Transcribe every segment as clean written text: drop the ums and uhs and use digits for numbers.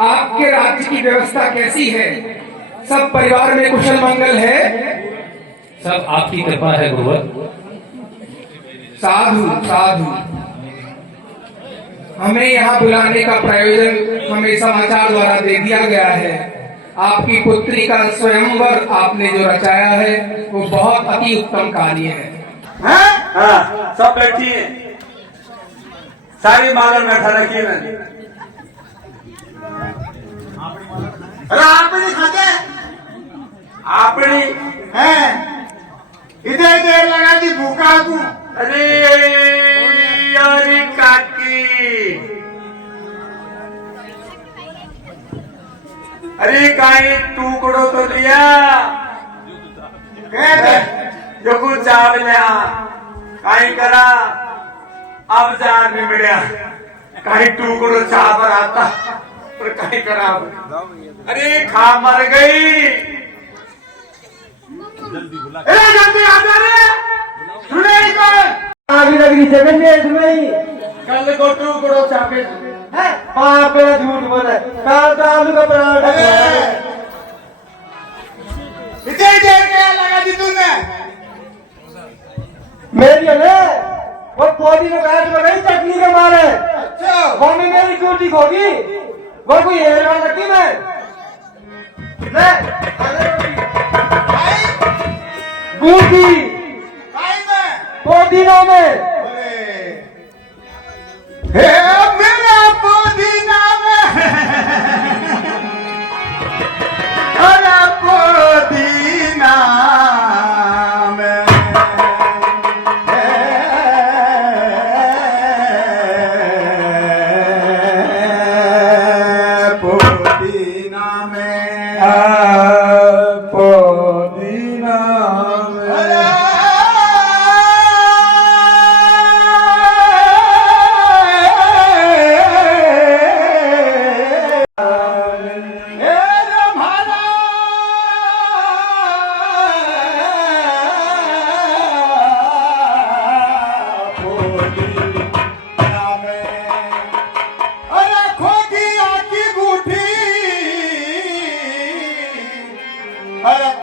आपके राज्य की व्यवस्था कैसी है? सब परिवार में कुशल मंगल है? सब आपकी कृपा है गुरुवर। साधु साधु। हमें यहाँ बुलाने का प्रयोजन हमें समाचार द्वारा दे दिया गया है। आपकी पुत्री का स्वयंवर आपने जो रचाया है वो बहुत अति उत्तम कार्य है। हाँ, सब बैठी है, सारी माला बैठा रखी है। अरे आपने खाते आपनी है इधर देर लगा दी भूखा तू। अरे यारी काकी, अरे काई टुकड़ो तो लिया कहते जो कुछ चाव लिया काई करा अब जान नहीं मिला काई टुकड़ो चाव पर आता पर काई करा। अरे खा मर गई। अरे जल्दी आ जा रे, सुने ही कौन आगे लगनी जगन में कल को टुकड़ो चापे है बाप रे झूठ बोले काल तो आलू का पराठा इतनी देर क्या लगा दी तूने? मेरी है ना वो पौधी में बैठ में गई चटनी के मारे अच्छा वो में मेरी ड्यूटी होगी वो कोई हेर वाला की मैं बूटी भाई मैं पौधीनों में हे मेरा पुदीना में अरे पुदीना में पुदीना में पुदीना में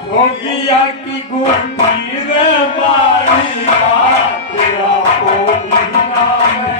भोगिया की गुंडी रे मारी तेरा पोदीना में।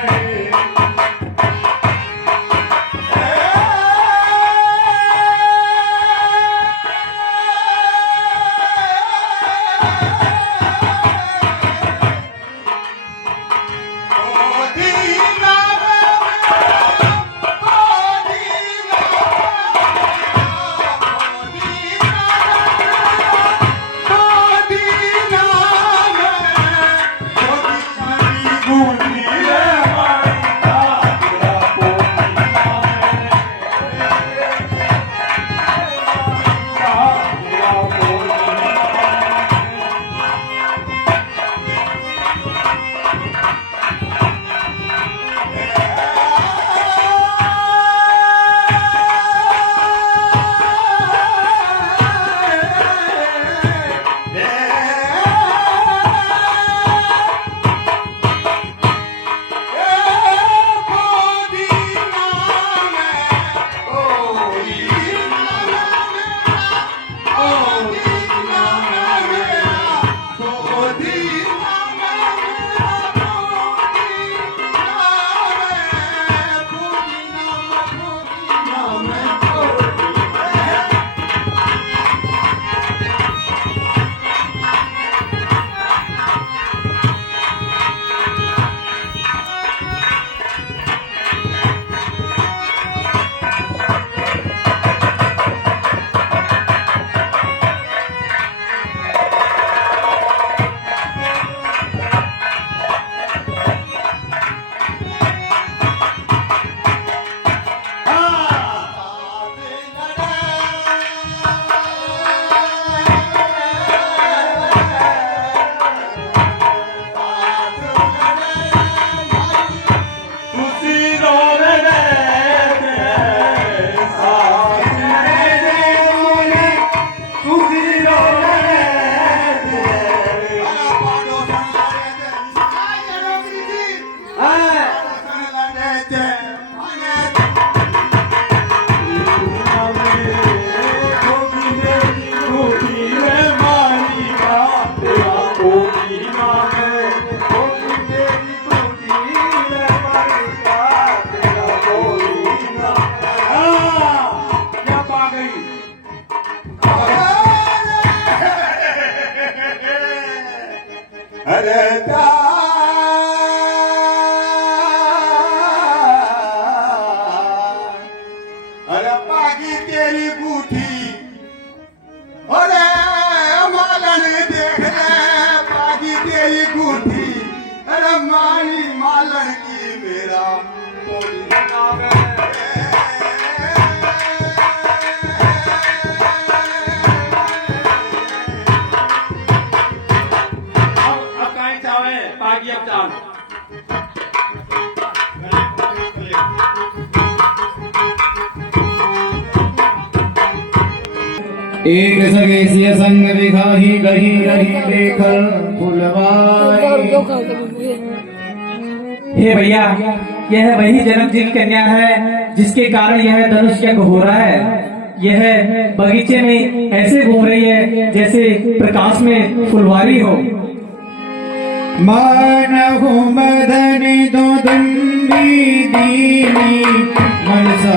Good. करता अरे पागी तेरी बूठी अरे मालन देख रे पागी तेरी बूठी अरे मानी मालन की मेरा तोड़ी लगावे अब कहीं चाहे पागी अब चाल एक सगे सिय संग विखाही गही रही देखल फुलवाई। हे भैया, यह वही जनक जी की कन्या है जिसके कारण यह धनुष यज्ञ हो रहा है। यह बगीचे में ऐसे घूम रही है जैसे प्रकाश में फुलवारी हो। मानहु मदन दो दंडी दीनी मनसा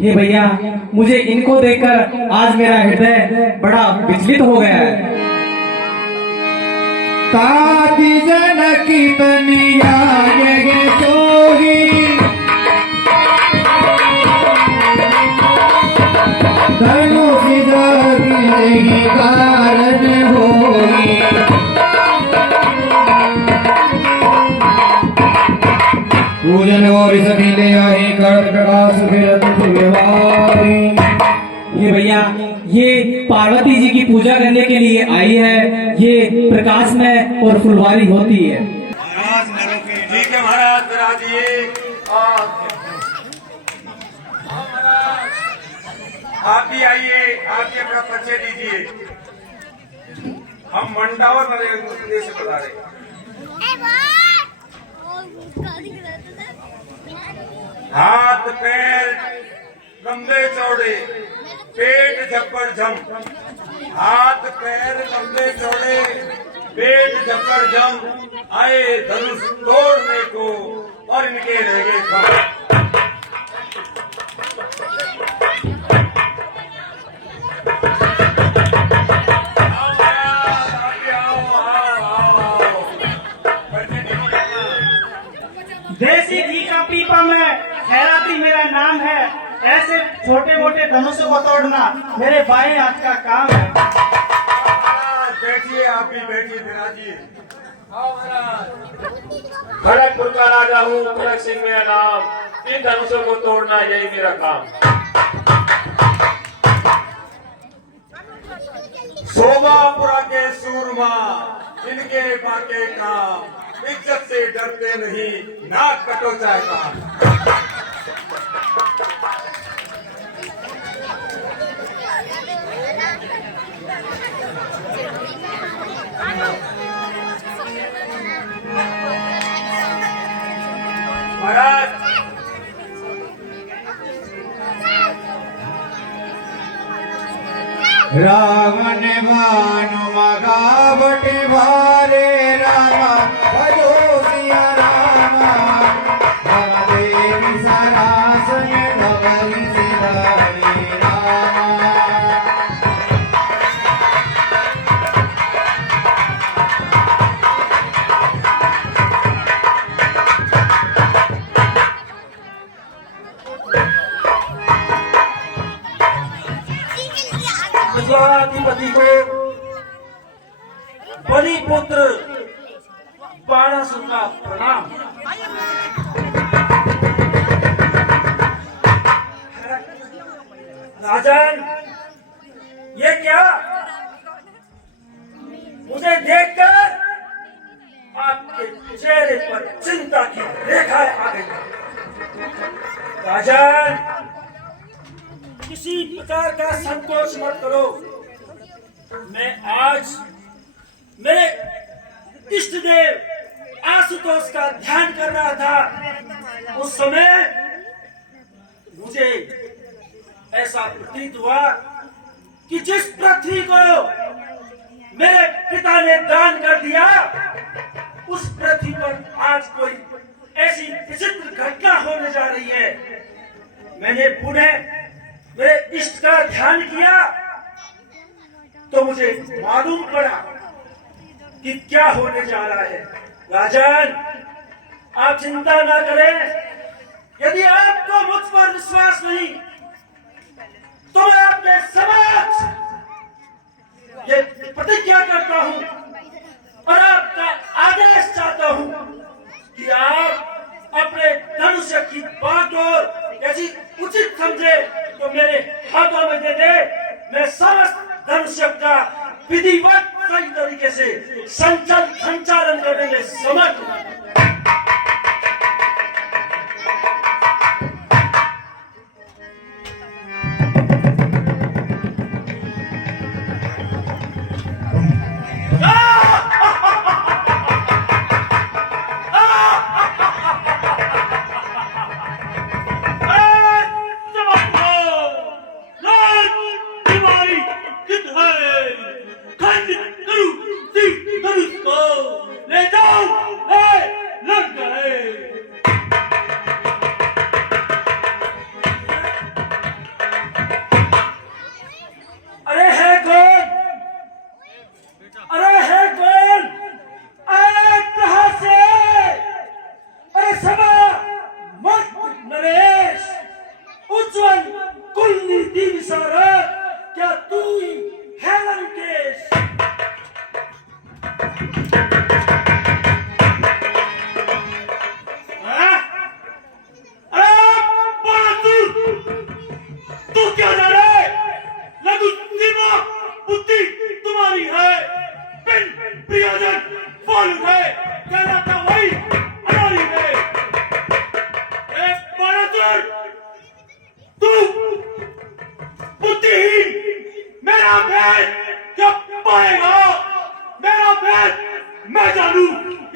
हे भैया, मुझे इनको देखकर आज मेरा हृदय बड़ा विचलित हो गया है। ताकि जनकी बनिया जगे सोही धनुष जगी कारण होई। पूजन और सभी ले आई कर प्रकाश फिरत फुलवारी। ये भैया, ये पार्वती जी की पूजा करने के लिए आई है। ये प्रकाश में और फुलवारी होती है। ठीक है महाराज, विराजिए। आप भी आइए, आप भी अपना परिचय दीजिए। हम मंडावर मध्य प्रदेश से बता रहे हैं। हाथ पैर लंबे चौड़े, पेट झप्पर झम। हाथ पैर लंबे चौड़े, पेट झप्पर झम। आए धनुष तोड़ने को और इनके रह गए खम। देसी घी का पीपा में खैराती मेरा नाम है। ऐसे छोटे मोटे धनुषों को तोड़ना मेरे बाएं हाथ का काम है। बैठिए, आप भी बैठिए, विराजिए। खड़गपुर का राजा हूँ, खड़ग सिंह मेरा नाम। इन धनुषों को तोड़ना यही मेरा काम। सोमापुरा के सूरमा, इनके बाके काम। इज्जत से डरते नहीं, नाक कटो चाहे काम। महाराज, रावण भानु मगावट भारे रामा भजो सिया रामा। राम देवी सरासन धवली सिधारी रामा। विश्वाधिपति को बलि पुत्र बाणासुर का प्रणाम। राजन, ये क्या? मुझे देखकर आपके चेहरे पर चिंता की रेखाएं आ गई। राजन, किसी प्रकार का संकोच मत करो। मैं आज मेरे इष्ट देव आशुतोष का ध्यान कर रहा था। उस समय मुझे ऐसा प्रतीत हुआ कि जिस पृथ्वी को मेरे पिता ने दान कर दिया, उस पृथ्वी पर आज कोई ऐसी विचित्र घटना होने जा रही है। मैंने पुनः मेरे इष्ट का ध्यान किया तो मुझे मालूम पड़ा कि क्या होने जा रहा है। राजन, आप चिंता ना करें। यदि आपको मुझ पर विश्वास नहीं तो मैं आपके समक्ष ये प्रतिज्ञा करता हूं और आपका आदेश चाहता हूं कि आप अपने धनुष्य की बागडोर यदि उचित समझे तो मेरे हाथों में दे दे। मैं समस्त धनुष्य का विधिवत सही तरीके से संचालन करने में समर्थ हूं। क्या तू ही है लंकेश? तू क्या जाने? लघु सीमा बुद्धि तुम्हारी है, पिन प्रियजन बोल है, कहलाता वही अनारी है। बहादुर तू बुद्धिहीन मेरा भेद जब पाएगा, मेरा भेद मैं जानू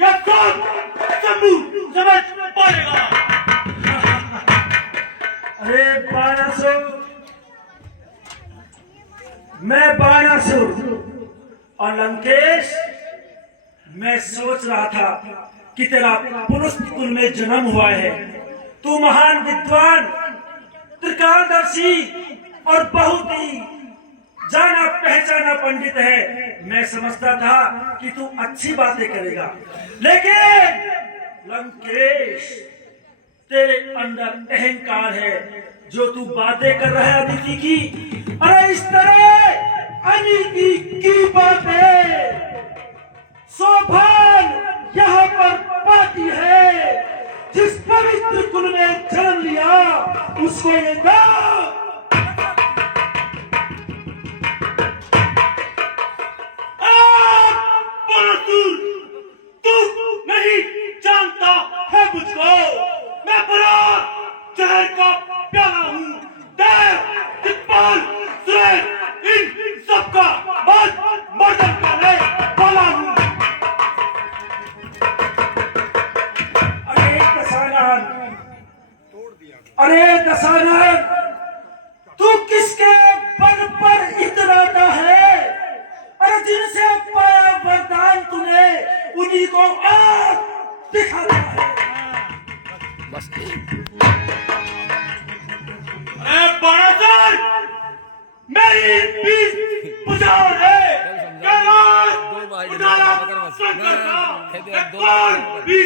या कौन शंभू समझ पाएगा। अरे बाणासुर, मैं बाणासुर और लंकेश, मैं सोच रहा था कि तेरा पुरुष कुल में जन्म हुआ है। तू महान विद्वान, त्रिकालदर्शी और बहुत ही जाना पहचाना पंडित है। मैं समझता था कि तू अच्छी बातें करेगा, लेकिन लंकेश तेरे अंदर अहंकार है। जो तू बातें कर रहा है अदिति की, अरे इस तरह अदिति की बातें सौभाग्य यहाँ पर पाती है। जिस पवित्र कुल में जन्म लिया उसको ये दाव तू नहीं जानता है मुझको। मैं बड़ा जहर का प्याला हूँ। देव, दिक्पाल, सुरेश, इन सबका मर्दन करने वाला हूँ। अरे दशानन, तू किसके बल पर इतराता है? अरे जिनसे पाया वरदान तूने उन्हीं को आग दिखाता है। अरे बाणासुर, मेरी बीच पुजार है। कैलाश उजाला शंकर का कौन भी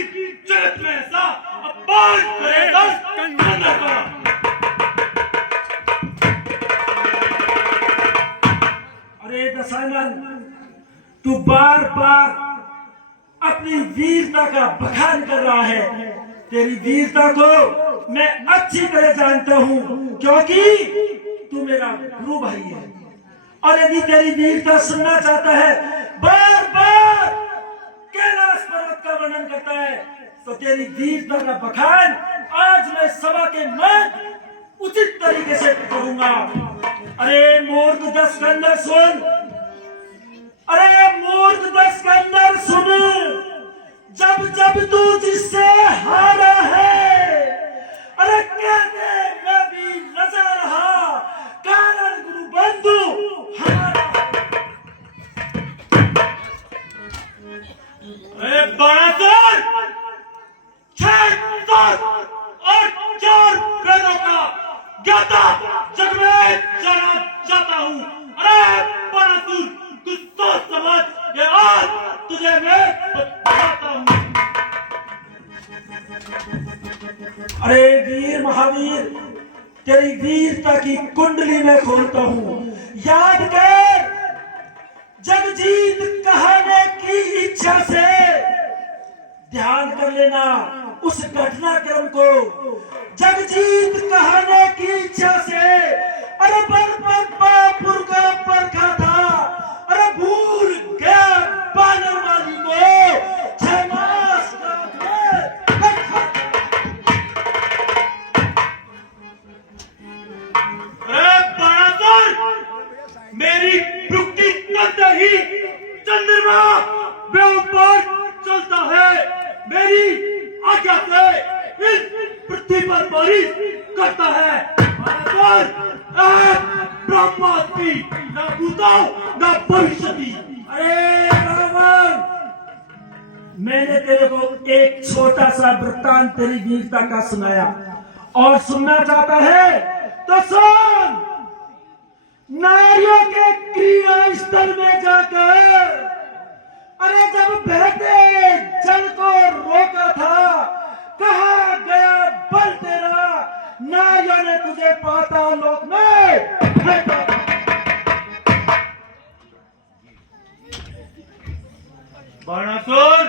जगत में ऐसा अपमान करेगा कंधा का। अरे दशानन, तू बार बार अपनी वीरता का बखान कर रहा है। तेरी वीरता को मैं अच्छी तरह जानता हूँ, क्योंकि तू मेरा गुरु भाई है। और यदि तेरी वीरता सुनना चाहता है, बार बार कैलाश पर्वत का वर्णन करता है, तो तेरी वीरता का बखान आज मैं सभा के मध्य उचित तरीके से करूंगा। अरे मूर्ख दशकंदर सुन, अरे मूर्ख दशकंदर सुन, जब जब तू जिससे हारा है, अरे कहते मैं भी रजा रहा, कारण गुरु बंधु हमारा। अरे बाणासुर, 6 और 4 वेदों का ज्ञाता जग में जाना चाहता हूँ। अरे बाणासुर, समझ, ये आज तुझे मैं बताता हूँ। अरे वीर महावीर, तेरी वीरता की कुंडली में खोलता हूँ। याद कर, जगजीत कहने की इच्छा से ध्यान कर लेना उस घटनाक्रम को। जगजीत कहने की इच्छा से अरे बलपुर का परखा था, अरे भूल गया बानर वाली को 6 मास का रखा। अरे बहादुर, मेरी युक्ति करते ही चंद्रमा व्यापार चलता है, मेरी आज्ञा से इस पृथ्वी पर बारिश करता है। ब्रह्मास्मि न भूतो न भविष्यति। अरे रावण, मैंने तेरे को एक छोटा सा वृत्तांत तेरी वीरता का सुनाया, और सुनना चाहता है तो सुन। नारियों के क्रिया स्थल में जाकर अरे जब बहते जल को रोका था, कहा गया बल तेरा, नारियों ने तुझे पाताल लोक में फेंका। बाणासुर,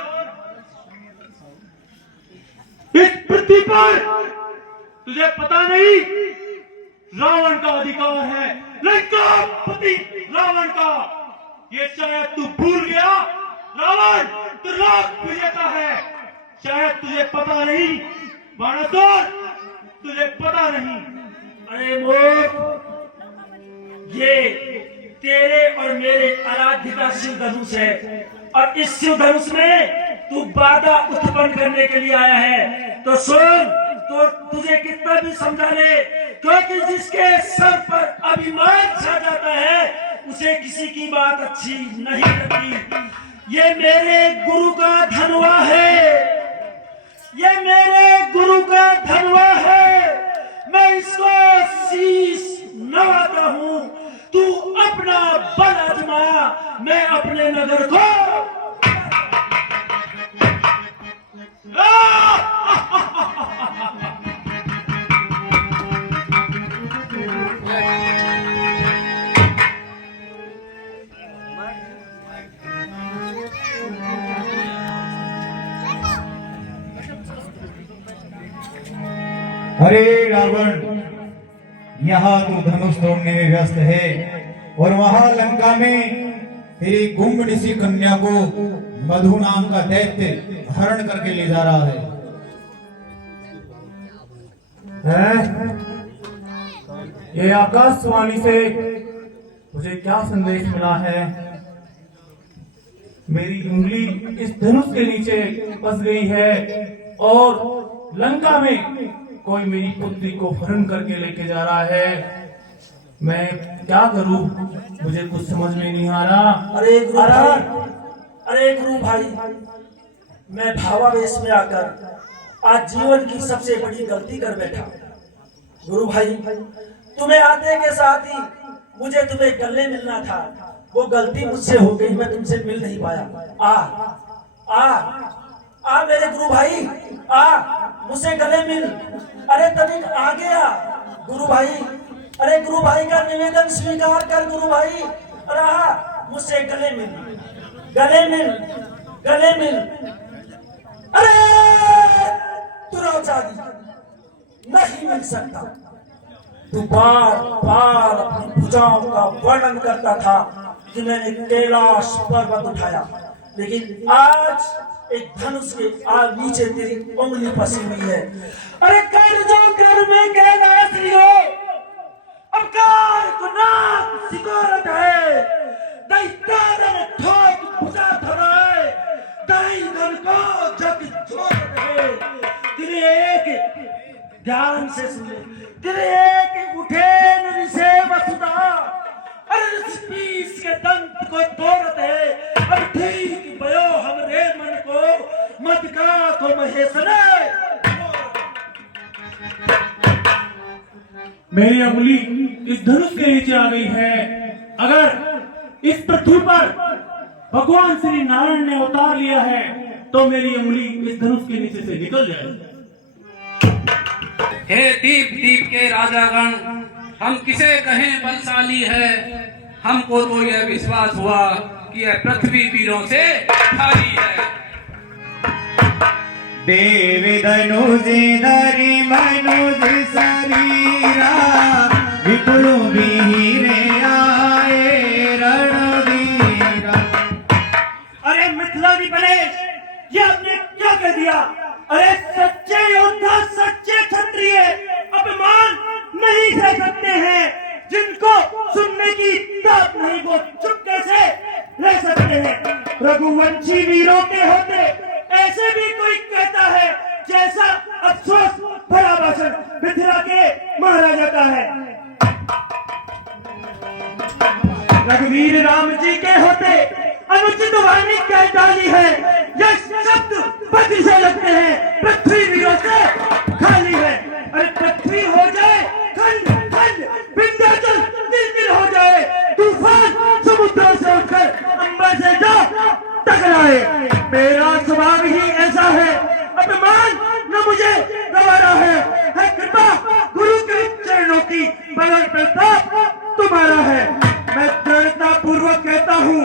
इस पृथ्वी पर तुझे पता नहीं रावण का अधिकार है, लंकापति रावण का। ये शायद तू भूल गया, रावण त्रिलोक विजेता है, शायद तुझे पता नहीं। बाणासुर, तुझे पता नहीं। अरे मूर्ख, ये तेरे और मेरे आराध्य का शिव धनुष है, और इस शिव धनुष में तू बाधा उत्पन्न करने के लिए आया है। तो सुन, तो तुझे कितना भी समझा ले, क्योंकि जिसके सर पर अभिमान छा जाता है उसे किसी की बात अच्छी नहीं लगती। ये मेरे गुरु का धनवा है, ये मेरे गुरु का धनवा है, मैं इसको शीश नवाता हूँ। तू अपना बल आजमा, मैं अपने नगर को अरे रावण, यहाँ तू धनुष तोड़ने में व्यस्त है, और वहां लंका में तेरी गुम्बड़ी सी कन्या को मधु नाम का दैत्य हरण करके ले जा रहा है। ये आकाशवाणी से मुझे क्या संदेश मिला है? मेरी उंगली इस धनुष के नीचे फंस गई है, और लंका में कोई मेरी पुत्री को हरण करके लेके जा रहा है। मैं क्या करूं, मुझे कुछ समझ में नहीं आ रहा। अरे गुरु भाई, मैं भावावेश में आकर आज जीवन की सबसे बड़ी गलती कर बैठा। गुरु भाई, तुम्हें आते के साथ ही मुझे तुम्हें गले मिलना था, वो गलती मुझसे हो गई, मैं तुमसे मिल नहीं पाया। आ मेरे गुरु भाई, मुझसे गले मिल। अरे तनिक आ गया गुरु भाई, अरे गुरु भाई का निवेदन स्वीकार कर गुरु भाई। अरे मुझसे गले मिल, गले मिल, गले मिल। अरे दुराचारी, नहीं मिल सकता। तू बार बार अपनी भुजाओं का वर्णन करता था कि मैंने कैलाश पर्वत उठाया, लेकिन आज एक धनुष के नीचे तेरी उंगली फंसी हुई है। अरे कर जो कर में कैलाश लियो, अब कार को नाक सिकोरत है, दैत्यान ठोक भुजा धराए, दाई धन को जग छोड़त है। तेरे एक ध्यान से सुन ले, तेरे एक उठे निसे वसुधा, अरे पीस के दंत को तोड़त है। अब ठीक भयो हमरे मन को, मत का को महेशने। मेरी उंगली इस धनुष के नीचे आ गई है। अगर इस पृथ्वी पर भगवान श्री नारायण ने उतार लिया है तो मेरी उंगली इस धनुष के नीचे से निकल जाए। हे दीप दीप के राजागण, हम किसे कहें बलशाली है, हमको तो यह विश्वास हुआ कि यह पृथ्वी वीरों से खाली है। देव धनुष धरि मनुज शरीरा, विपुल वीरे आए रणवीरा। अरे मिथिलानी बलेश, ये आपने क्या कह दिया? अरे सच्चे योद्धा, सच्चे क्षत्रिय अपमान नहीं सह सकते हैं। जिनको सुनने की ताकत नहीं वो चुप कैसे रह सकते हैं? रघुवंशी वीरों के होते ऐसे भी कोई कहता है, जैसा अफसोस भरा भाषण मिथिला के महाराजा का है। रघुवीर राम जी के होते अनुचित वाणी कह डाली है, यह शब्द पति से लगते हैं, पृथ्वी वीरों से खाली है। अरे पृथ्वी हो जाए खंड खंड, विंध्याचल तिल हो जाए, तूफान समुद्रों से उठकर अंबर से जा टकराए। मेरा स्वभाव ही ऐसा है, अपमान न मुझे गवारा है कृपा गुरु के चरणों की, बल प्रताप तुम्हारा है। मैं दृढ़ता पूर्वक कहता हूँ,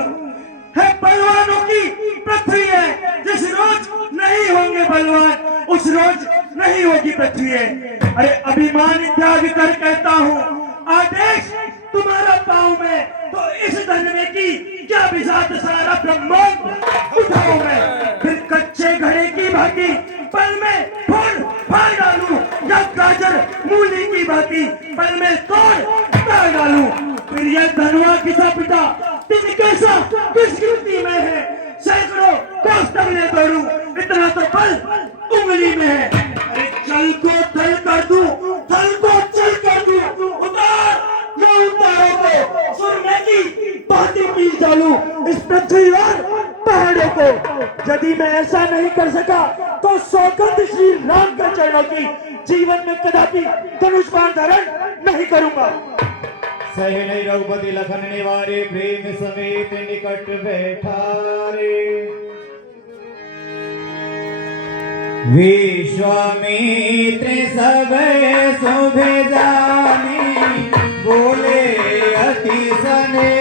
है बलवानों की पृथ्वी है, जिस रोज नहीं होंगे बलवान उस रोज नहीं होगी पृथ्वी है। अरे अभिमान त्याग कर कहता हूँ, आदेश तुम्हारा पाऊं मैं तो इस धन में की क्या विषाद सारा ब्रह्मांड उठाऊं मैं। फिर कच्चे घड़े की भांति पल में फोड़ फाड़ डालूं, या गाजर मूली की भांति पल में तोड़ डालूं। फिर यह धनवा किसा पिता दिन कैसा किस गिनती में है, सैकड़ों कोस तगड़े दौड़ू, इतना तो बल उंगली में है। अरे चल को थल कर दूं, थल को चल कर दूं, उतार या उतारो को सुरमे की बातें पी डालूं इस पृथ्वी और पहाड़ों को। यदि मैं ऐसा नहीं कर सका तो सौगंध श्री राम के चरणों की, जीवन में कदापि धनुष बाण धारण नहीं करूंगा। सहे नहीं रघुपति लखन निवारे, प्रेम समेत निकट बैठा रे। विश्वामित्र सब शोभे जानी, बोले अति सने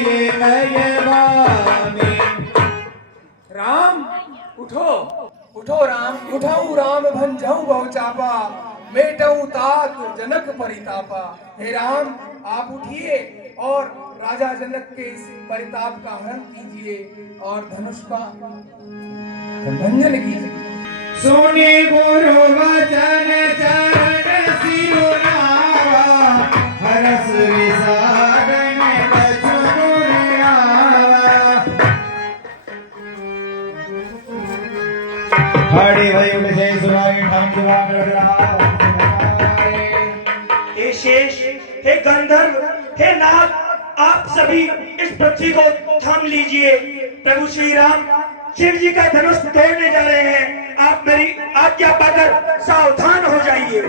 ये नय वाणी। राम उठो, उठो राम, उठाऊं राम भंजाऊं बहु चापा, मेटाऊं तात जनक परितापा। हे राम आप उठिए और राजा जनक के इस परिताप का हरण कीजिए और धनुष का भंजन कीजिए। सुने गुरु वचन चरण सिरुनावा, हरस विषादन बचु गुण आवा। खड़े भई उठ जय सुभाए ठाम दिवान रघुराम। हे शेष, हे गंधर्व, हे नाग, आप सभी इस पृथ्वी को थाम लीजिए। प्रभु श्री राम शिव जी का धनुष तोड़ने जा रहे हैं, आप मेरी आज्ञा पाकर सावधान हो जाइए।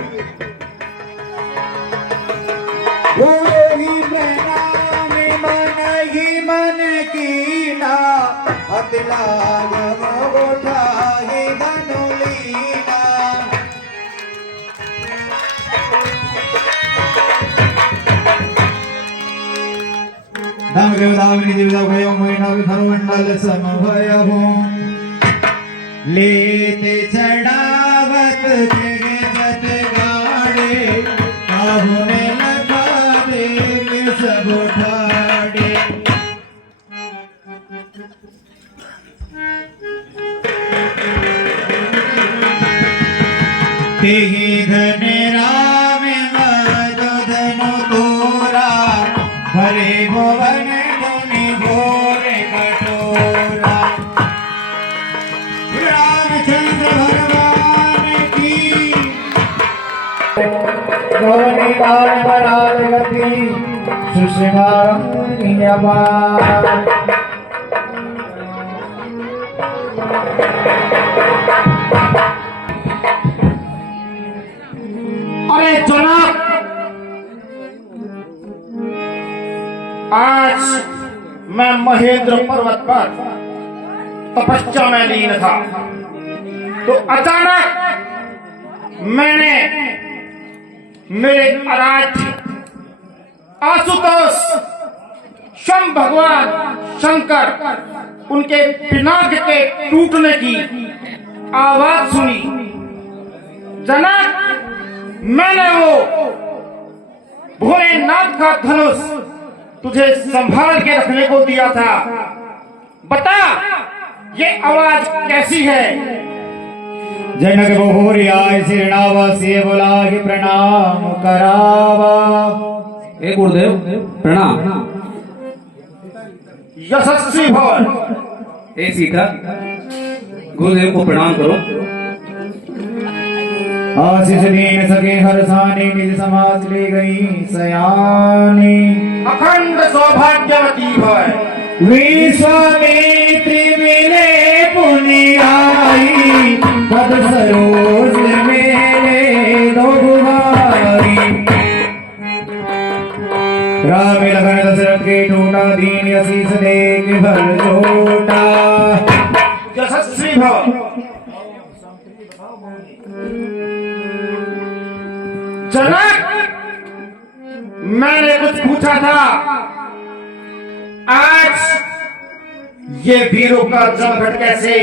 मन कीना, अति लाघव उठाए धनुलीना। धनुमंडल समभय लेते चढ़ावत जगत गाड़े, काहुने लगा देव सब ठाड़े। तेहि घन राम मद धनु तोरा, भरे भुवन मुनि घोर कठोरा। रामचंद्र भगवान की गौरी दान बराल गति, सुषमा अरे जनाब, आज मैं महेंद्र पर्वत पर तपस्या में लीन था, तो अचानक मैंने मेरे आराध्य आशुतोष शंभ भगवान शंकर उनके पिनाक के टूटने की आवाज सुनी। जनक, मैंने वो भोलेनाथ का धनुष तुझे संभाल के रखने को दिया था। बता, ये आवाज कैसी है? जनक बहुरिया सिरणावा से बोला कि प्रणाम करावा। हे गुरुदेव प्रणाम। यशस्वी भवन। हे सीता, गुरुदेव को प्रणाम करो। आशीष दीन सके हर सानी निज समाज ले गई सयानी। अखंड सौभाग्यवती भय। विश्वामित्री मिले पुण्याई, पद सरोज मेरे दो गुहारी। राम लखन दशरथ के टूटा, दीन आशीष दे के भर छोटा। यशस्वी भव। जनक, मैंने कुछ पूछा था, आज ये वीरों का जमघट कैसे?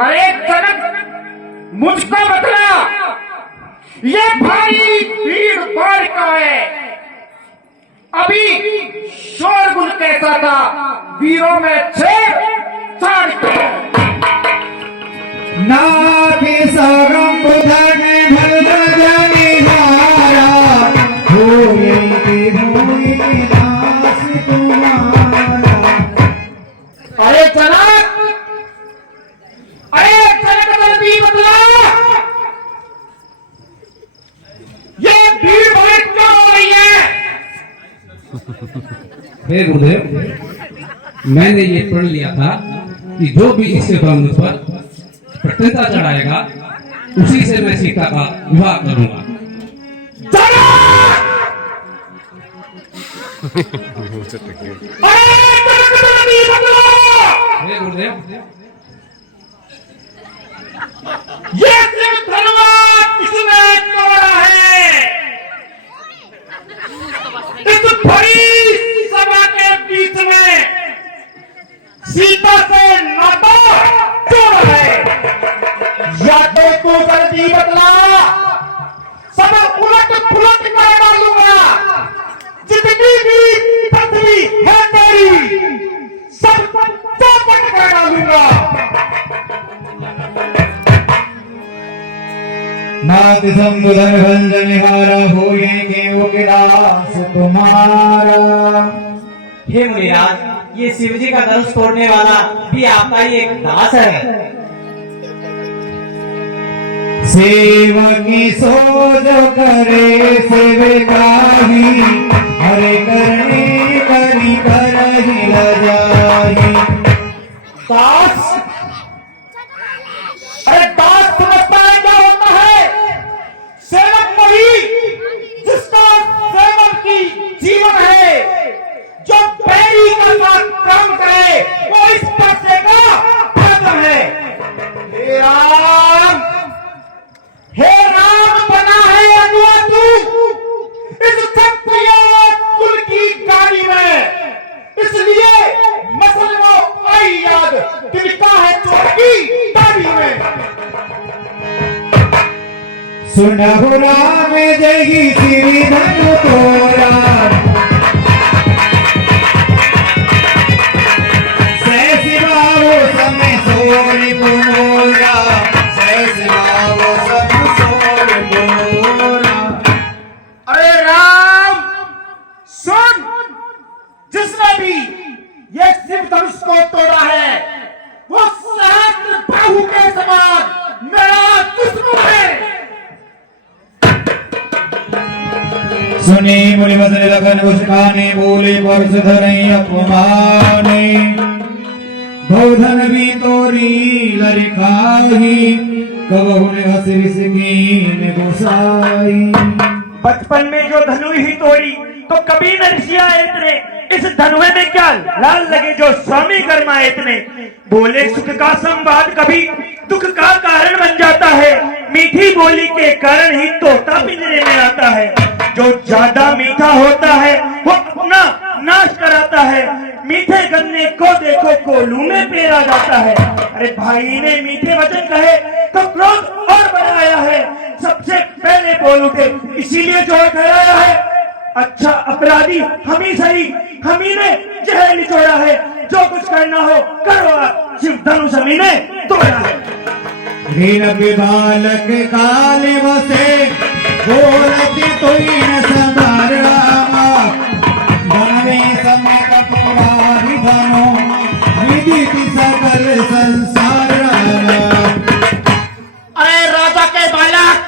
अरे जनक, मुझको बतला, ये भारी भीड़ बाढ़ का है। अभी शोरगुल कैसा था? वीरों में छेड़छाड़ नाभि सरम बुधन भल जनिहारा, होए के होए नास तुम्हारा। अरे जनक, जल्दी बतला, ये भीड़ भाड़ क्यों हो रही है? हे गुरुदेव, मैंने ये प्रण लिया था कि जो भी इससे मुझ पर प्रत्यता चढ़ाएगा, उसी से मैं सीता का विवाह करूंगा। हे गुरुदेव, ये सिर्फ धन्यवाद किसने तोड़ा है? इस बड़ी सभा के बीच में सीता से नाता जोड़ है। या तो तू जल्दी बतला, सब उलट पुलट कर डालूंगा। जितनी भी पृथ्वी है तेरी, सब चौपट कर डालूंगा। नाथ समुदर भंजनिहारा, होए के वो दास तुम्हारा। हे मुनिराज, ये शिव जी का धनुष तोड़ने वाला भी आपका ही एक दास है। सेवकी सो जो करे सेवकाही, हरे करने करी करही लजाही। दास? अरे दास समझता है क्या होता है? सेवक वही जिसका सेवक की जीवन है, जो बैरी का साथ काम करे, वो इस पैसे का फल है। हे राम, हे राम बना है अगुआ तू इस क्षत्रिय कुल की गाड़ी में, इसलिए मसल वो आई याद तिनका है चोर की दाढ़ी में। सुनहु राम जही श्री धनु तोरा, सहसिवाओ समय सोरी मोरा, सहसिवाओ समय सोरी मोरा। अरे राम सुन, जिसने भी ये शिव धनुष को तोड़ा है, वो सहस्त्र बाहु के समान मेरा दुश्मन है। सुने मुनि बदन लखन मुस्काने, बोले परस धरई अपमाने। बहुधन भी तोरी लरिखाही, कबहु ने हसिर सिकीन गोसाई। बचपन में जो धनु ही तोड़ी तो कभी न ऋषिया इतने इस धनुए में क्या लाल लगे जो स्वामी कर्मा इतने। बोले सुख का संवाद कभी दुख का कारण बन जाता है, मीठी बोली के कारण ही तोता पिंजरे में आता है। जो ज्यादा मीठा होता है वो अपना नाश कराता है, मीठे गन्ने को देखो कोलू में पेरा जाता है। अरे भाई ने मीठे वचन कहे तो क्रोध और बढ़ाया है, सबसे पहले बोल उठे इसीलिए जोर कराया है। अच्छा अपराधी हम ही सही, हम ही ने जहर निचोड़ा है, जो कुछ करना हो करो आप, शिव धनुष हम ही ने तोड़ा है। ऋण बालक काले वसे बोलती तो न संभार रामा, बनवे समय कपुरारी धनो विदिति सकल संसार रामा। अरे राजा के बालक,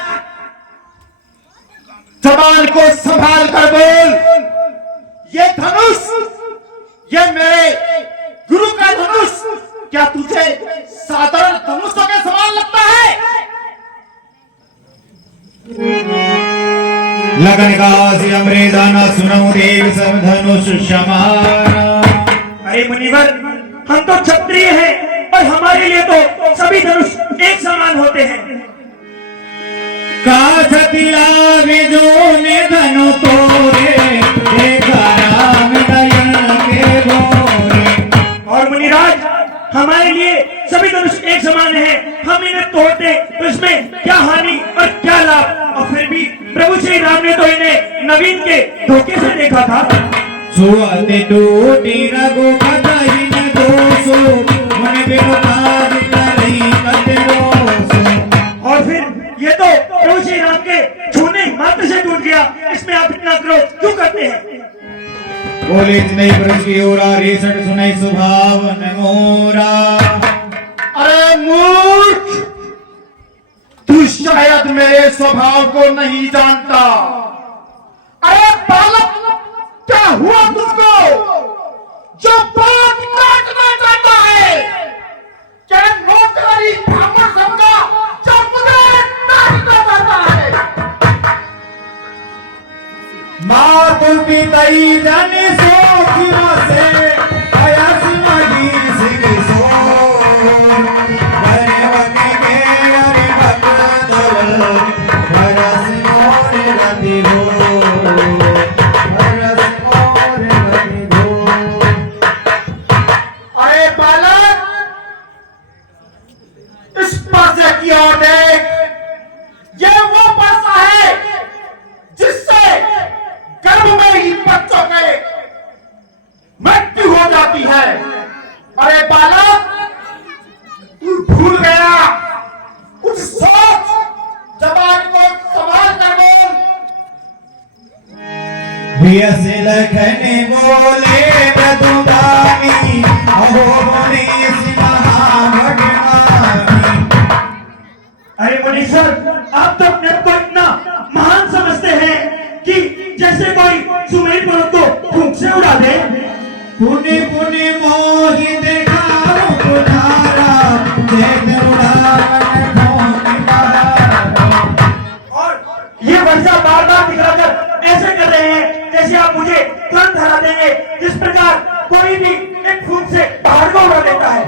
जबान को संभाल कर बोल। ये धनुष, ये मेरे गुरु का धनुष क्या तुझे साधारण धनुषों के समान लगता है? लगन कासी अमृदाना सुनऊ देव सब धनुष समाना। अरे मुनिवर, हम तो क्षत्रिय हैं और हमारे लिए तो सभी धनुष एक समान होते हैं। काछतिला विजोने धनु तोरे, देखा राम नयन के बोरे। और मुनिराज, हमारे लिए सभी धनुष एक समान है, हम इन्हें तोड़ते तो इसमें क्या हानि और क्या लाभ। और फिर भी प्रभु श्री राम ने तो इन्हें नवीन के धोखे से देखा था। सुअति टूटी रघुपत न दोषो, मन बिनुकाज करई कत रोषो। और फिर ये तो प्रभु श्री राम के छूने मात्र से टूट गया, इसमें आप इतना क्रोध क्यों करते हैं? बोले नहीं पुरुष की ओरा रेसठ सुनाई स्वभाव न मोरा। अरे मूर्ख, तू शायद मेरे स्वभाव को नहीं जानता। अरे बालक, क्या हुआ तुझको जो बात काटना चाहता है? क्या नौकरी ब्राह्मण समझा जो मुझे काटना चाहता है? मातु पितई जन सोख से अयस मही सिंह सो, भरवती के अरि भक्त भरस मोर रति हो, भरस मोर रति हो। अरे बालक, इस पर्दे की ओर देख, ये वो पर्दा है जिससे गर्भ में ही बच्चों के मृत्यु हो जाती है। अरे बालक, तू भूल गया, कुछ सोच, जबान को संभाल कर बोल। बियस लखने बोले मधुदामी, अहो मुनीस महाभगवानी। अरे मुनीश्वर, आप तो अपने को इतना महान समझते हैं कि जैसे कोई सुमेर पर्वत को फूंक से उड़ा दे। पुनि पुनि मोहि देखारो तुधारा, देख उड़ावन भोंकी बहारा। और ये वर्षा बार बार दिखाकर ऐसे कर रहे हैं जैसे आप मुझे तुरंत हरा देंगे, जिस प्रकार कोई भी एक फूंक से पहाड़ को उड़ा देता है।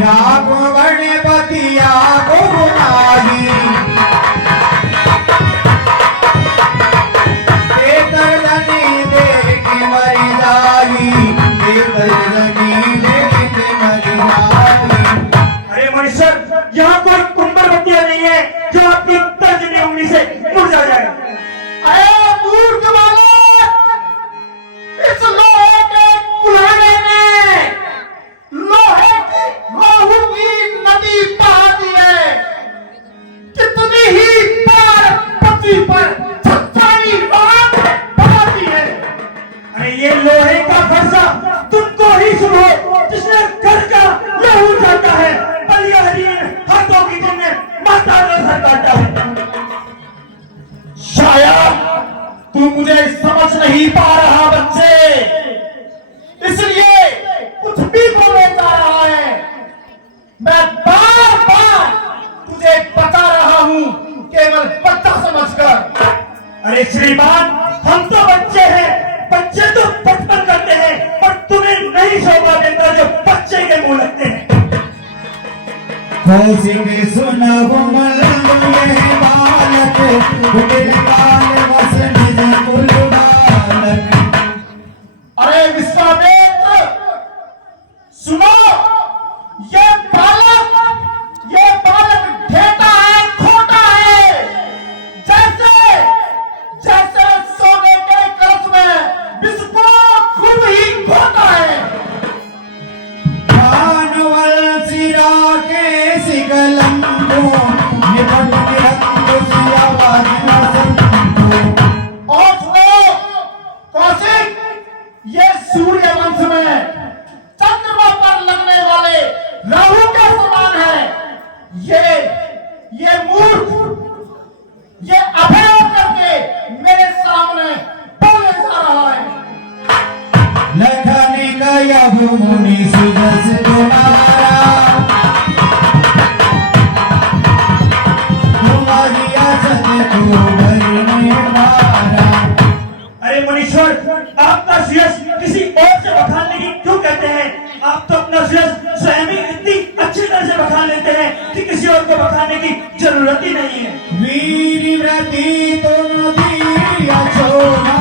या को गणपति या को गुनाही, तेतर जनी देख मरि जाही, तेतर जनी देख मरि जाही। अरे मनुष्य, यहाँ कोई कुंभवतिया नहीं है जो आपकी तर्जनी उंगली से मुरझा जाए। अरे मूर्ख बालक, इस लोहे के कुल्हाड़े ने लोहे की लहू की नदी बहाती है। कितनी ही बार पृथ्वी पर छछानी रात बहाती है। अरे ये लोहे का फरसा तुमको ही सुनो, जिसने घर का लहू जाता है, बलियारीन हाथों की जिनने माता का सर काटा है। शायद तू मुझे समझ नहीं पा रहा बच्चे, इसलिए कुछ भी बोले जा रहा है। मैं बार बार तुझे बता रहा हूँ, केवल बच्चा समझकर। अरे श्रीमान, हम तो बच्चे हैं, बच्चे तो बचपन करते हैं, मुंह लगते हैं। कौशिक सुनहु मलंग ये बालक, कुटिल काल वस निज कुल बालक। अरे विश्वामित्र सुनो, ये बालक ढेटा है, खोटा है। जैसे जैसे सोने के कलश में विस्फोट खूब ही खोटा है। भानुवल सिरा के सिगलंबो, निपट निरंग सियावाज न संतो। और सुनो कौशिक, ये सूर्य वंश में चंद्रमा पर लगने वाले राहु के समान है। ये मूर्ख, ये अभय होकर के मेरे सामने बोले जा रहा है। लखन कया मुनि सुजस तुम्हारा, तुम्हारी आसत को भरने वाला। अरे मुनीश्वर, आपका यश किसी और से बखानने की क्यों कहते हैं? आप तो अपना यश स्वयं ही इतनी अच्छी तरह से बखान लेते हैं कि किसी और को बखानने की जरूरत ही नहीं है। वीर व्रती तुम दिया छोड़ा,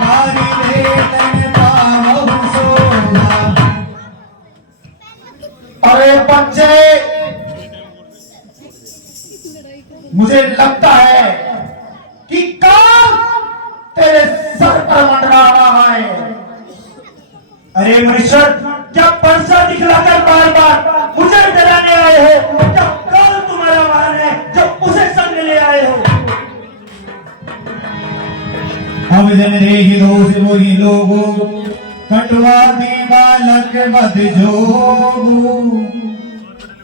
मारी वेतन पावो सोना। अरे बच्चे, मुझे लगता है कि काल तेरे सर पर मंडरा रहा है। अरे मुनीश्वर, क्या परसा दिखलाकर बार बार मुझे डराने आए हो? क्या काल तुम्हारा वाहन है जो उसे संग ले आए हो? अब जन रेहि दोष मोहि लोगो, कटवा दी बालक मत जोगु।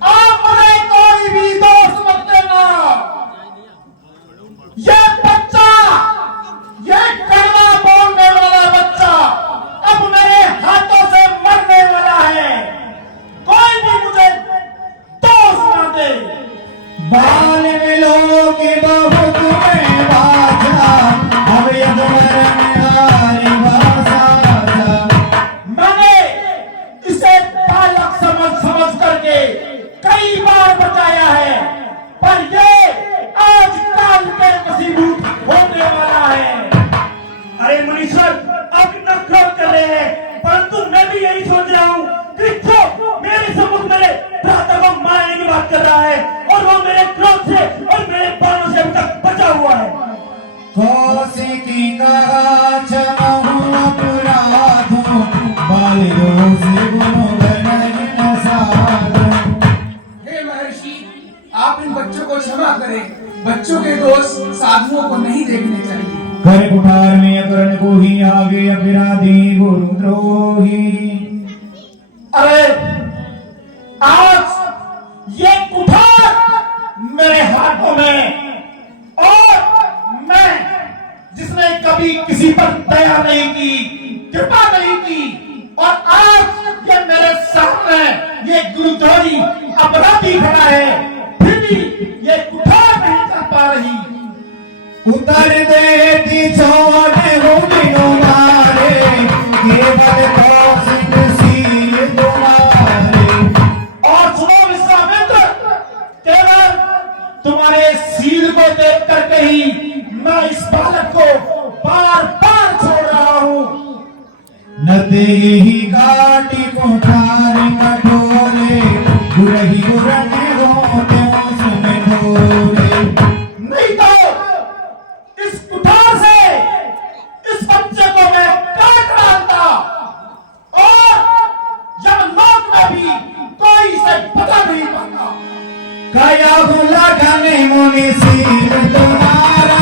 आप मुझे कोई भी दोष मत देना। ये बच्चा, ये कड़वा बोलने वाला बच्चा अब मेरे हाथों से मरने वाला है। कोई भी मुझे दोष ना दे। बाल मिलो के बहुत में बाजा, अब यद मरण हारी बासा। मैंने इसे बालक समझ करके कई बार बचाया है, पर ये आज काल पे नसीबूत होने वाला है। अरे मुनीश्वर, आप कितना क्रोध कर रहे हैं, परंतु मैं भी यही सोच रहा हूँ कि जो मेरे सम्मुख मेरे भ्राता को मारने की बात कर रहा है और वो मेरे क्रोध से और मेरे बाणों से अभी तक बचा हुआ है। कौशिकी का क्षमहु अपराधो, बाल दोष गुण गणन न साधो। हे महर्षि, आप इन बच्चों को क्षमा करें। बच्चों के दोष साधुओं को नहीं देखने चाहिए। कर कुठार में अकर्ण को ही आगे अपराधी गुरुद्रोही। अरे आज ये कुठार मेरे हाथों में, और मैं जिसने कभी किसी पर दया नहीं की, कृपा नहीं की, और आज ये मेरे सामने ये गुरुद्रोही अपराधी खड़ा है, फिर भी ये कुठार नहीं कर पा रही। उतर देती छोड़ होने मारे, केवल कौशिक सील तुम्हारे। और सुनो विश्वामित्र, केवल तुम्हारे सील को देख करके ही मैं इस बालक को बार बार छोड़ रहा हूँ। न देहि काटी कुठार कठोरे, गुरहि गुरने होते उसमें धोरे। नहीं तो इस कुठार से इस बच्चे को मैं काट डालता, और यमलोक में भी कोई इसे बचा नहीं पाता। कया भूला घने मुनि सील तुम्हारा,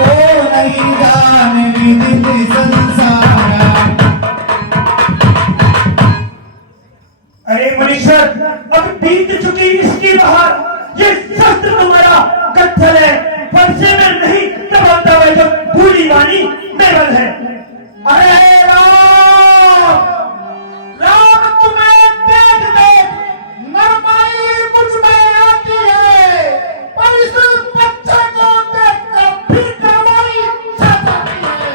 ओ नहीं जान विदित संसारा। अरे मुनीश्वर, अब बीत चुकी इसकी बहार। ये शस्त्र तुम्हारा कत्थल है, फरसे में नहीं दबाता हुआ जो भूली वाली मेवल है। अरे राम, राम तुम्हें देख देख नरमाई मुझ में आती है, पर इस बच्चे को देखकर फिर नरमाई छा जाती है।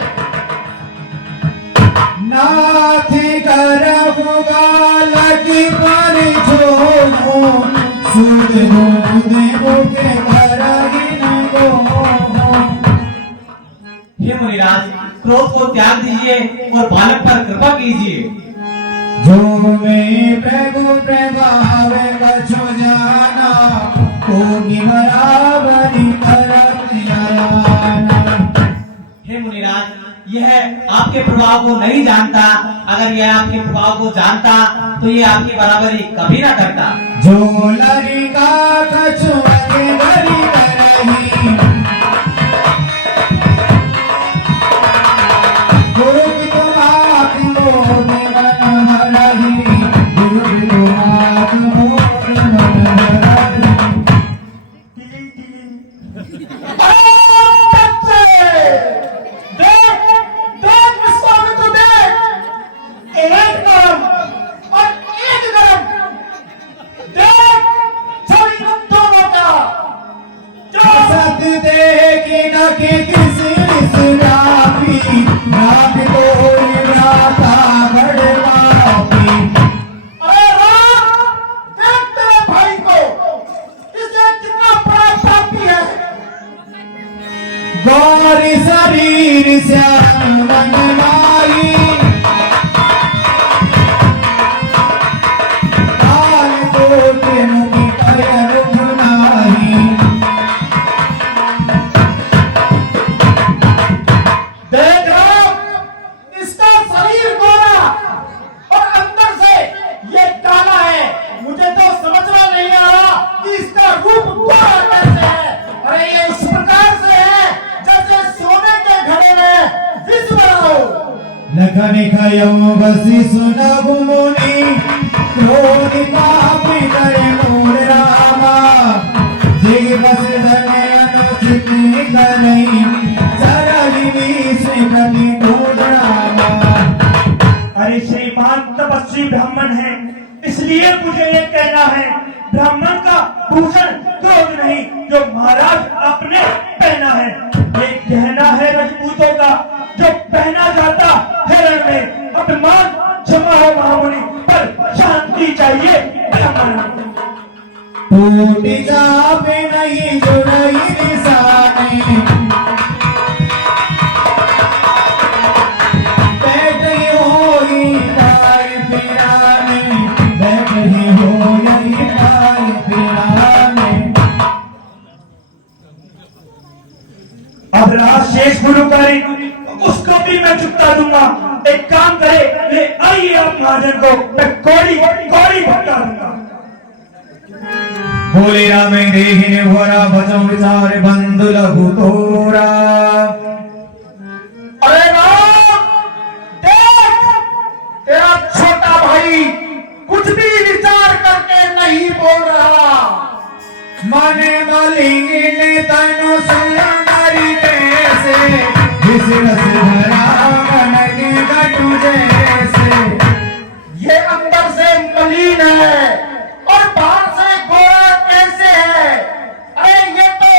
ना सूद दूध मुझे कराही न गो। हे मुनिराज, क्रोध को त्याग दीजिए और बालक पर कृपा कीजिए। जो में प्रभु प्रभावे कछु जाना, कोटि बराबरी करत याना। हे मुनिराज, यह आपके प्रभाव को नहीं जानता। अगर यह आपके प्रभाव को जानता तो ये आपकी बराबरी कभी ना करता। जो लड़का कछु बरी करही, गुरु की बात मोद मन हरही, गुरु की बात मोद मन हरही। सत देखी न कि किसी निस्रापी, रात कोई राता बड़वापी। अरे राम, देख तेरे भाई को, इसे कितना बड़ा पापी है। गौरी शरीर श्याम रंग माही, काल कोट मुनि कय रुख नाही। देख राम, इसका शरीर गोरा और अंदर से ये काला है। मुझे तो समझना नहीं आ रहा कि इसका रूप गोरा कैसे है। अरे ये इस प्रकार से है जैसे सोने के घड़े में विष भरा हो। लखन खयम बसी सुनहु मुनि, क्रोधि पापी करे मूल रामा। जे बस धन अनुचित करई, सरहि विष प्रतिकूल रामा। अरे श्रीमान तपस्वी ब्राह्मण है, इसलिए मुझे ये कहना है, ब्राह्मण का भूषण क्रोध नहीं जो महाराज आपने पहना है। ये गहना है राजपूतों का जो पहना जाता हिरण में। अपमान क्षमा हो महामुनि, पर शांति चाहिए ब्राह्मण। टूटी जापे नहीं जुड़ई निशाने, बैठ ही होई पाई पिराने, बैठ ही होई पाई पिराने। अब राज शेष गुरुकारी उसको भी मैं चुकता दूंगा। एक काम करे, ले आइए आप महाजन को, मैं कौड़ी कौड़ी भटका दूंगा। बोले राम देहिने भोरा भजो विचार बंधु लघु तोरा। अरे राम, देख तेरा छोटा भाई कुछ भी विचार करके नहीं बोल रहा। मने मलिन तनु सुंदरी कैसे, विष रस भरा मन के घटु जैसे। ये अंदर से मलिन है और बाहर से गोरा कैसे है। अरे ये तो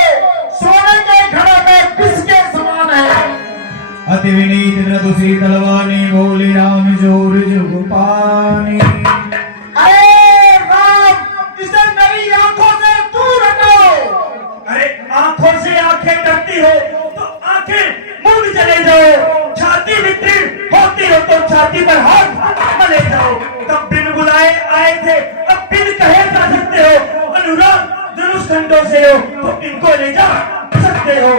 सोने के घड़े में विष के समान है। अति विनीत मृदु शीतल वाणी, बोले राम जोर जुग पानी। अरे राम, इसे मेरी आंखों से दूर हटाओ। अरे आंखों से आंखें डरती हो तो आंखें मूंद चले जाओ। छाती वितीर्ण होती हो तो छाती पर हाथ मले जाओ। तब बिन बुलाए आए थे, अब बिन कहे जा सकते हो। अनुराग धनुष खंडों से हो तो इनको ले जा सकते हो।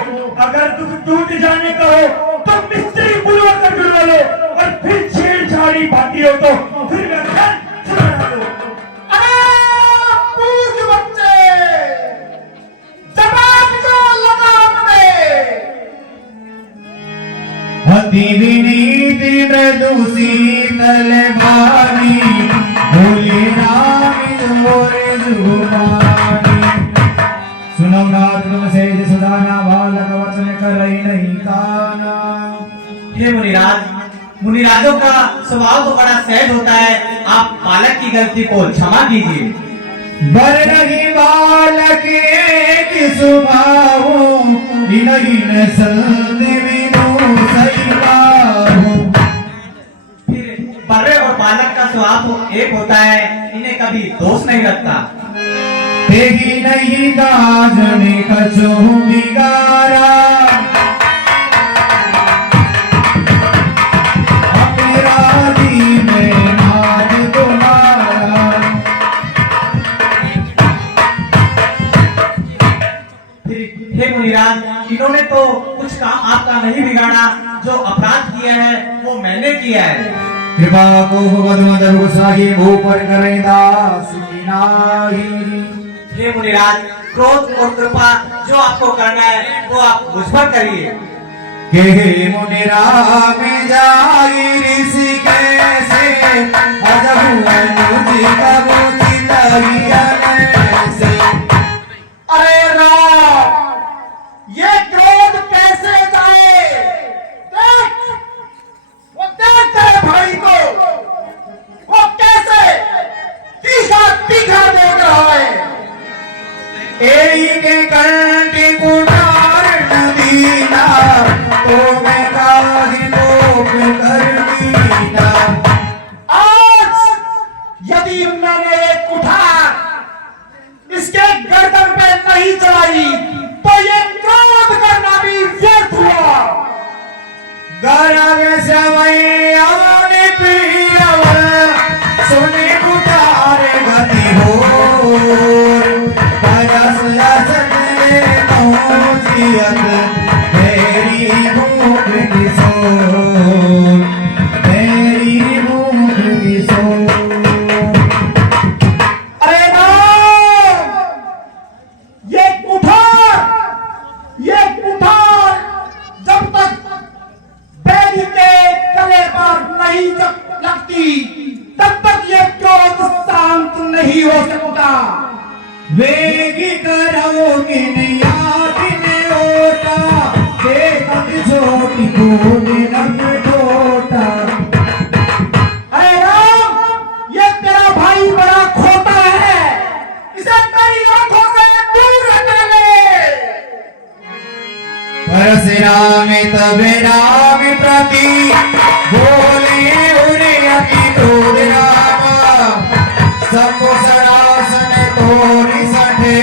अगर दुख टूट जाने का हो तो मिस्त्री बुलवा कर जुड़वा लो, और फिर छेड़छाड़ी बाकी हो तो फिर व्याख्यान सुना लो। अरे मूर्ख बच्चे, जबान को लगाम में। अति विनीत मृदु शीतल वाणी, बोले राम जोर जुग पानी। सुनो नाथ तुम सेज सुदाना, बालक वचन करई नहीं काना। हे मुनिराज, मुनिराजों का स्वभाव तो बड़ा सहज होता है। आप बालक की गलती को क्षमा कीजिए। बर नहीं बालक की सुभाऊ, इनहीन संत विनु सैबाहु। फिर बड़े और बालक का स्वभाव तो एक होता है, इन्हें कभी दोष नहीं लगता। देही नहीं गाजने कछो बिगारा अपराधी में नाद तुम्हारा। हे मुनिराज, इन्होंने तो कुछ काम आपका नहीं बिगाड़ा, जो अपराध किया है वो मैंने किया है। कृपा को भगवत गुसाही ऊपर करे दास की नाही। हे मुनिराज, क्रोध और कृपा जो आपको करना है वो आप मुझ पर करिए। के मुनिरा में जाई ऋषि कैसे अजब अनुजी का वो चितरिया कैसे। अरे राम, ये क्रोध कैसे जाए? देख, वो देख तेरे भाई को, वो कैसे तीखा तीखा देख रहा है। एक कंटी कुठार नदीना तो मैं काहि तो कर दीना। आज यदि मैंने एक कुठार इसके गर्दन पे नहीं चलाई तो ये क्रोध करना भी व्यर्थ हुआ। गरग सवैया ने पीरवा सुने कुठार गति होर। बरस असले पहुंचियत तेरी भूख की सोर, तेरी भूख की सोर। अरे राम, ये कुठार जब तक बैरी के गले पर नहीं लगती तब तक ये क्रोध शांत नहीं हो सकता। वेगी करो किनिया किने ओटा देखत छोटी गोदी नक टोटा। अरे राम, ये तेरा भाई बड़ा खोटा है, इसे तेरी आंखों से दूर रख ले। परशुराम तबे राम प्रति बोले उरे अति क्रोध रामा। सबको सरासन तोरी सठे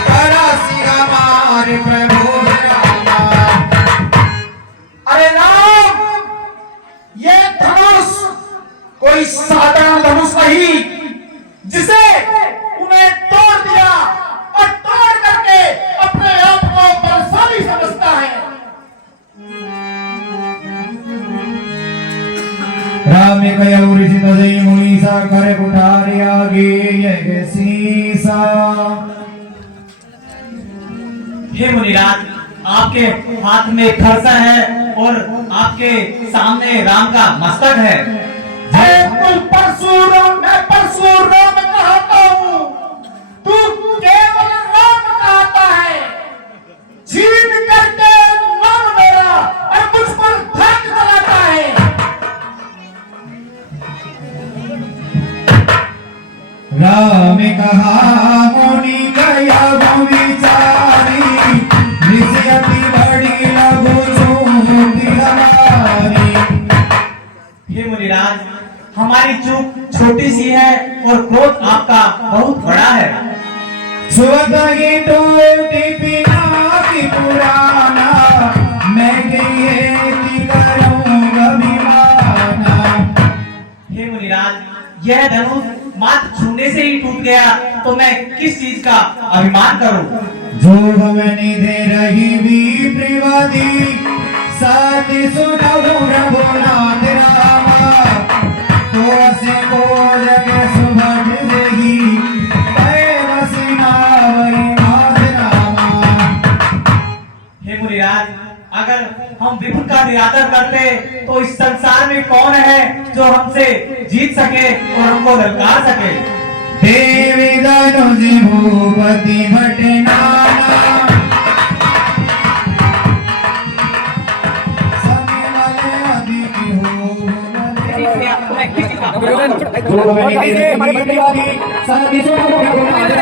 करासी हमारे प्रभु रामा। अरे राम, ये धनुष कोई साधारण धनुष नहीं जिसे उन्हें तोड़ दिया और तोड़ करके अपने आप को बलशाली समझता है। राम कया ऋषि तजय मुनीसा करे कुठारे आगे यह सीसा। हे मुनिराज, आपके हाथ में खरसा है और आपके सामने राम का मस्तक है। तू परशुराम, मैं परशुराम कहता हूँ, तू केवल राम कहता है। छीन करके नाम मेरा और मुझ पर फेंक चलाता है। राम कहा मुनि गया विचारी ऋषि अति बड़ी लघु चूक हमारी। हे मुनिराज, हमारी चूक छोटी सी है और क्रोध आपका बहुत बड़ा है। सुवत ही टूटी बिना की पुराना मैं की करूंगा विमाना। हे मुनिराज, यह धनुष मात्र छूने से ही टूट गया तो मैं किस चीज का अभिमान करूं? जो भवनी दे रही भी प्रिवादी साथ सुनहु रघुनाथ रामा। तो असे को जगे सुभग देही वही नाथ रामा। हे मुनिराज, अगर हम विपुल का निरादर करते तो इस संसार में कौन है जो हमसे जीत सके और हमको ललकार सके? देवी धनुज भूपति भटनाना हमारे